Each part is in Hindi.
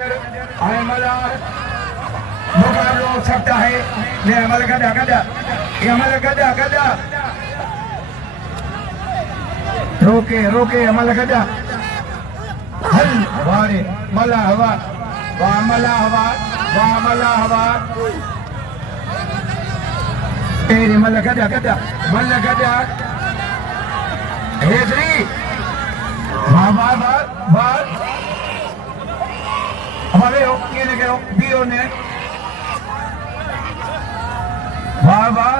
अमल मुकाबला हो सकता है। ये अमल गदा गदा, ये अमल गदा गदा, रोके रोके अमल गदा हल वारे मला हवा वाह मला हवा वाह मला हवा तेरे मला गदा गदा हेदरी वाह वाह वाह वाह हमारे हो ये लगे हो बीओ ने वाह वाह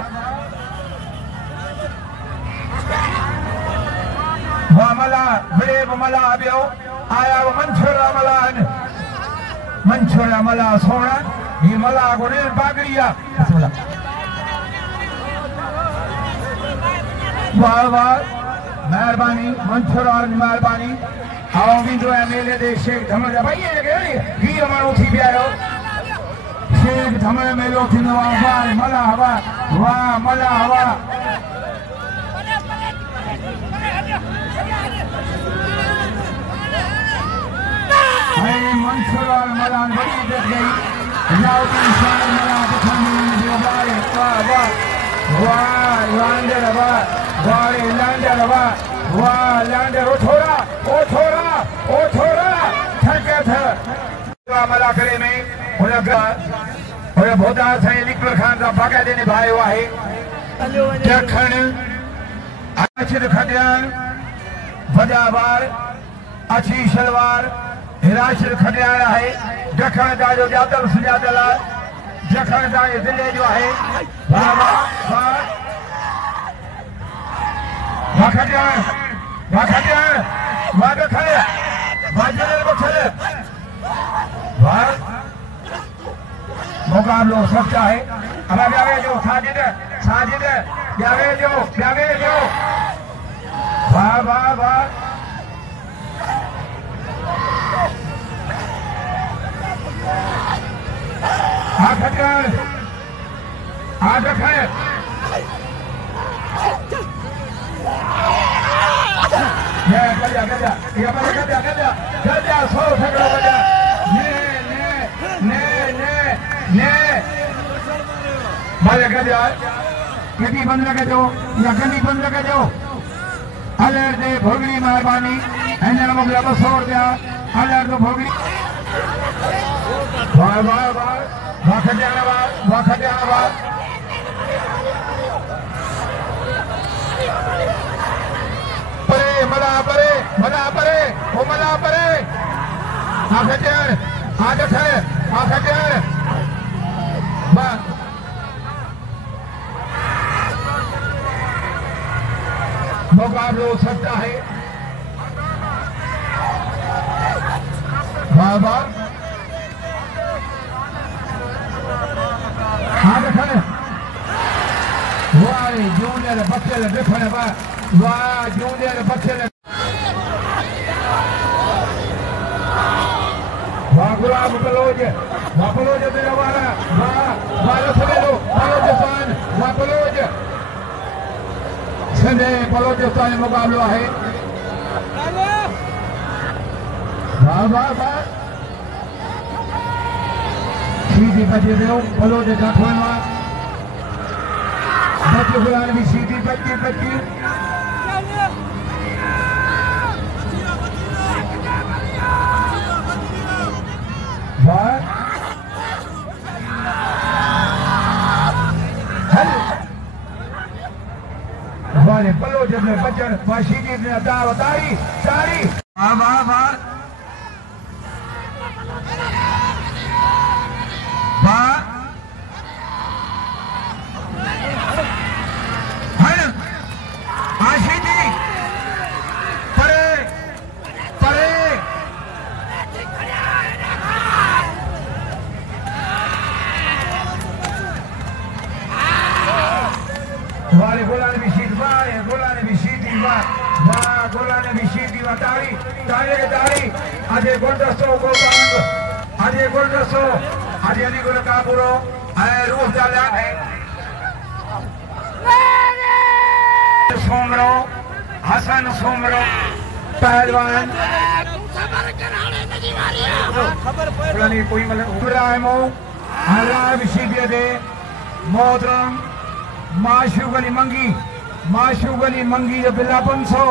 वाह मला बड़े मला अबियो आया वो मंचोरा मला सोना ये मला गोने बागरिया वाह वाह मेहरबानी मंचोरा मेहरबानी आओ विंदो एमएलए दे शेख धमल भाई ये लगे ही हमारो थी प्यारो शेख धमल मेलो थी वाह मला हवा वाह मला हवा मंसूर और मलान बड़ी इज्जत गई लाउद्दीन शाह मलान दिखाने में वारे वाह वाह लैंडर वारे लैंडर वाह लैंडर ओ छोरा थका मला करे में और भोदा से लिखवर खान का भागा देने भाई वाहे दखन अचित खडियान वजावार अच्छी शलवार हिराशर खडियान है दखन का जो जातल सुजातला दखन का ये दिले जो है वाह खडियान वाह दखन वाजरे को चले वाह मुकाबला हो सकता है। अब ब्यावे जो साजिद ब्यावे जो वाह खटियान रखे गजा सो ठकड़ो गजा ने मारे गजा गड्डी बंद रखे दो या गड्डी बंद रखे दो अलर दे भोगड़ी मेहरबानी एने मुगला बसोर दिया अलर दो भोगड़ी वाह खटियाना मला परे वो मला परे खटियान खटियान मुकाबला हो सकता है। वाह जूनियर बच्चे देखने वाह जूनियर बच्चे वाह गुलाब बलोज तेरा वाला वाह सवेलो बलोचिस्तान वाह बलोचिस्तान मुकाबला है। वाह सीधी बचे दो बलोच का बच्चे गुलाम भी सीधी बच्ची वाले पलो जब बच्चन वाशीदी ने तारी वाह तारी अजय गुलदस्तो गोपांग अजय गुलदस्तो अजय अली गुल काबुरो रूह डाला है सोमरो हसन सोमरो पहलवान कोई मतलब विशीदिया दे मोहतरम माशूक अली मंगी जो बिला 500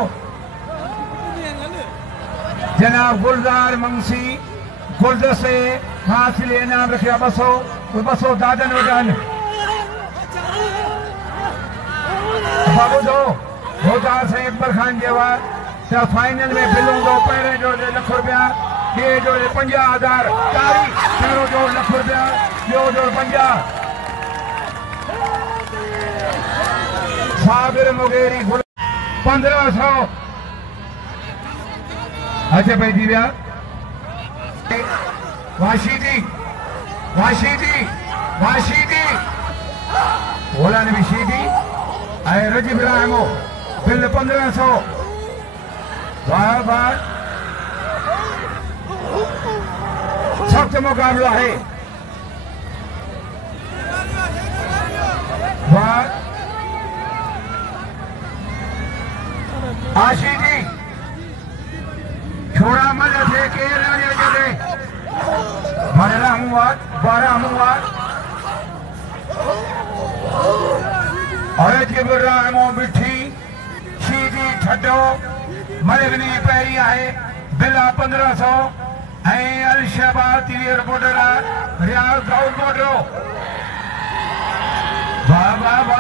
जनाब गुलजार मंगसी गुलदस्ते हासिल इनाम रखिया 200 दादन वजन बाबू दो होदार से अकबर खान जेवा तो फाइनल में बिलों दो पहले जो ₹1 रुपया ये जो 50,000 तारी तेरो जो ₹1 रुपया यो जो 50 साबिर मुगेरी 1500 अच्छा भाई दिव्या वाशीदी बोला ने विशीदी आए रजीब रामो बिल 1500 वाह सख्त मुकाबला है वाह आशीदी छोड़ा मल थे के लाने जदे 12 हुआ और जिब्राहिमो बिठी शीदी ठड्डो मलगनी पैरी है बिला 1500 अल शहबाज टीवी रिपोर्टर रियाज दाऊद मोटरो वाह वाह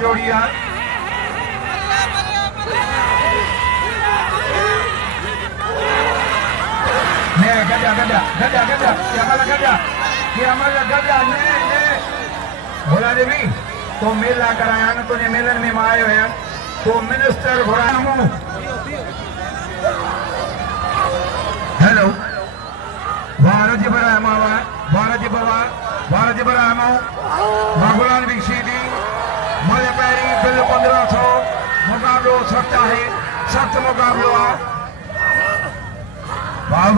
जोड़िया गड्ढा बोला देवी तो मेला कराया न तुझे मेलन में आयो है तो मिनिस्टर घुरामो हेलो भारत बरामो भगवान विशीदी मले पैरी बिल 1500 मुकाबलो सकता है सख्त मुकाबलो वाह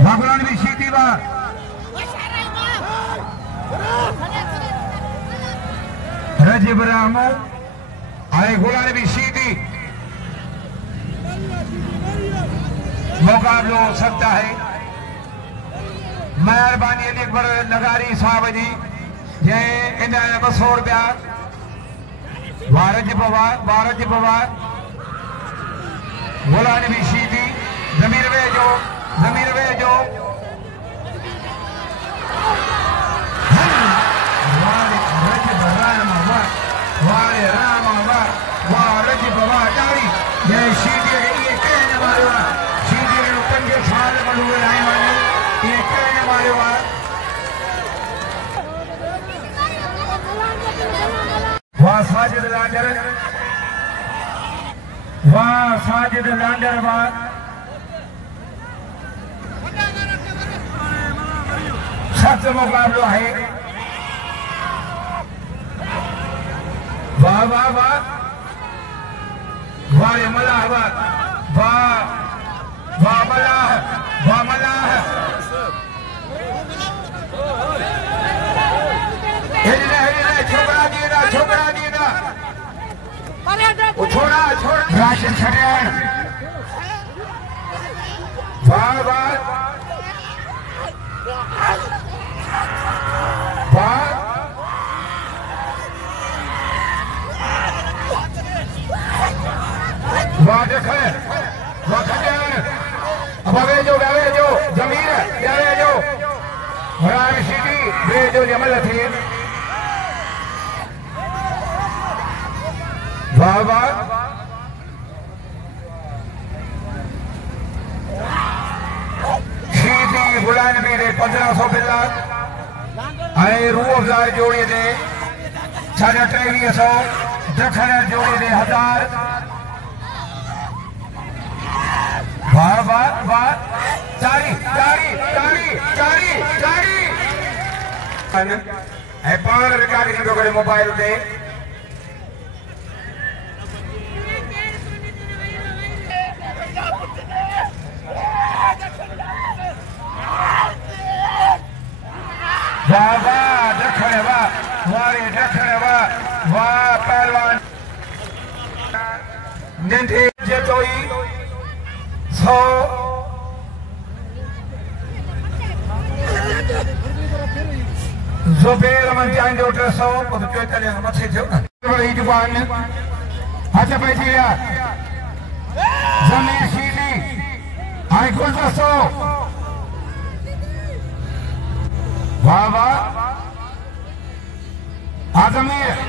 भगवान विशीदी रजीब रामो आए गुलान विशीदी मुकाबलो हो सकता है मेहरबानी अकबर नगारी साहब जी जै इन 200 रुपया वारज पवार गुलान विशीदी जमीर वेजो साजिद लांडर सख्त मुकाबला है वाह मलाह वाह मलाह छोकरा दीदा छोड़ा राशन छड़ियान वाह देखे वाह खजान अब वेजो जमीर वेजो हराम सीधी वेजो जमल थी वाह सीधी गुलान मेरे 1500 बिल्ला आए रूह अफ़ज़ार जोड़ी दे 2350 दखन जोड़ी दे 1000 वाह चारी पान रिकॉर्डिंग तो करे मोबाइल दे वाह दखन वाह नंढे जतोई 100 ज़ुबैर अहमद जान जो 300 तो चले मथे जो बड़ी जुबान अच्छा बैठी गया जमीर शीली हाय कुल 200 वाह वाह आजमीर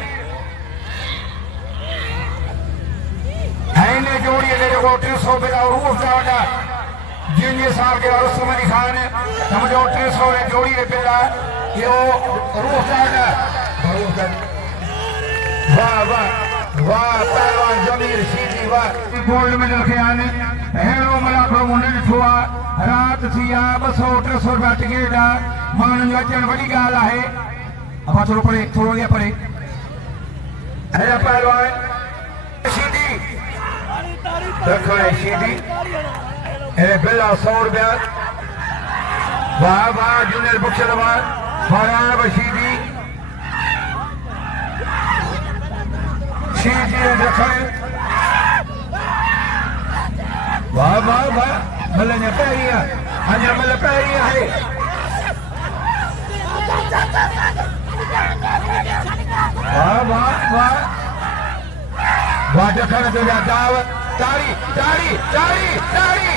ने जोड़ी ने जो 300 बिला रूह जावड़ा जिन साल के उस्मानी खान हम जो 300 ने जोड़ी ने बिला यो रूह जावड़ा वाह वाह वाह पहलवान जमीर शीली वाह गोल्ड मेडल के आने हेलो मलाखो मुंडे छुआ रात थिया 200-300 रुपया टिकट मानन अचन बड़ी गाल है अब थोड़ा पड़े थोड़ा गया पड़े अरे पहलवान शीली देखो शीली अरे बिल्ला 100 रुपया वाह वाह जूनियर बुक्सलवार फराब शीली शीली देखो वाह वाह वाह मल्ल पैरिया अञा मल्ल पैरिया है वाह वाह वाह वाह देखो तो दाव तारी तारी तारी तारी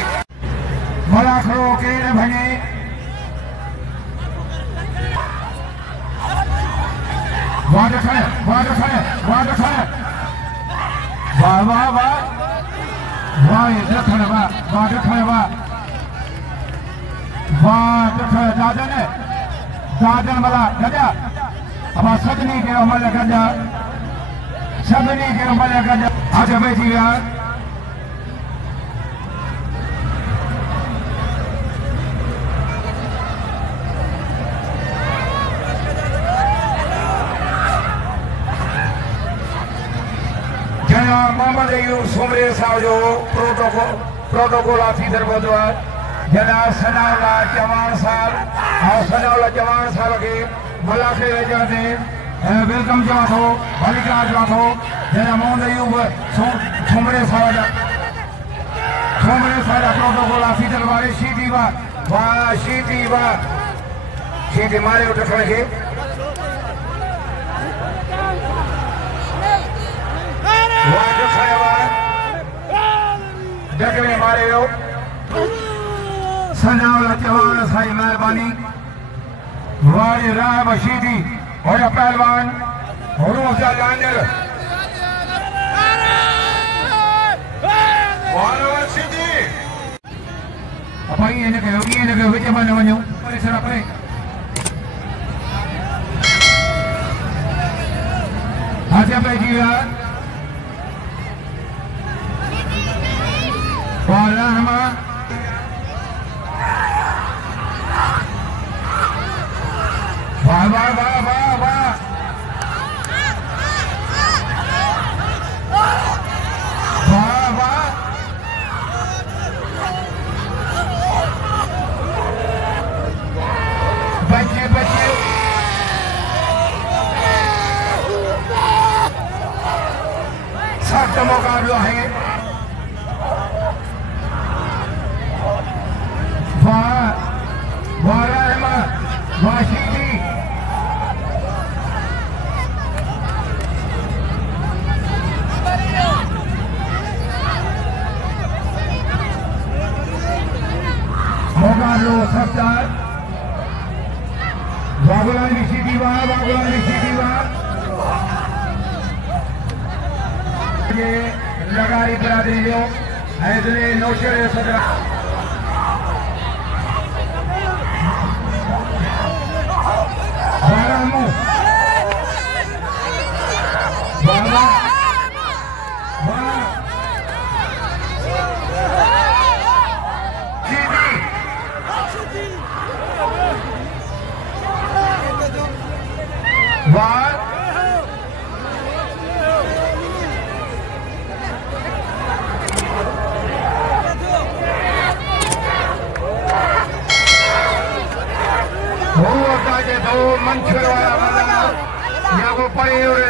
मलाखरो के भने वाह देखो वाह देखो वाह देखो वाह वाह वाह वाह देखो वाह देखो वाह देखो दादन वाला गजा अब सदनी के अमल गजा सदनी के अमल गजा आज बैठी गया जना मोहम्मद अयूब सुमरे साहब जो प्रोटोकॉल ऑफिसर बोलवा जना सनाउल्ला चवान साहब और सनाउल्ला चवान साहब के मलाखे जाते वेलकम जवा थो भलिका जवा थो जना मोहम्मद अयूब सुमरे साहब प्रोटोकॉल ऑफिसर वाले शीटी वाह शीटी मारे उठ के डकने मारे हो सनाउल्ला चवान साई मेहरबानी वारे राह बशीदी और पहलवान रूह लांडर अब ये विच में वञो परिसर अपने आजा बैठी विया वाह वाह वाह वाह वाह वाह वाह बच्चे बच्चे सख्त मुकाबला है वाह वाह रहमा वाह शीटी मुकाबलो सफ्तार बाबूलाल शीटी वाह ये लगारी बरादरी जो हैदरे नौशर सदर मंच या वो पड़े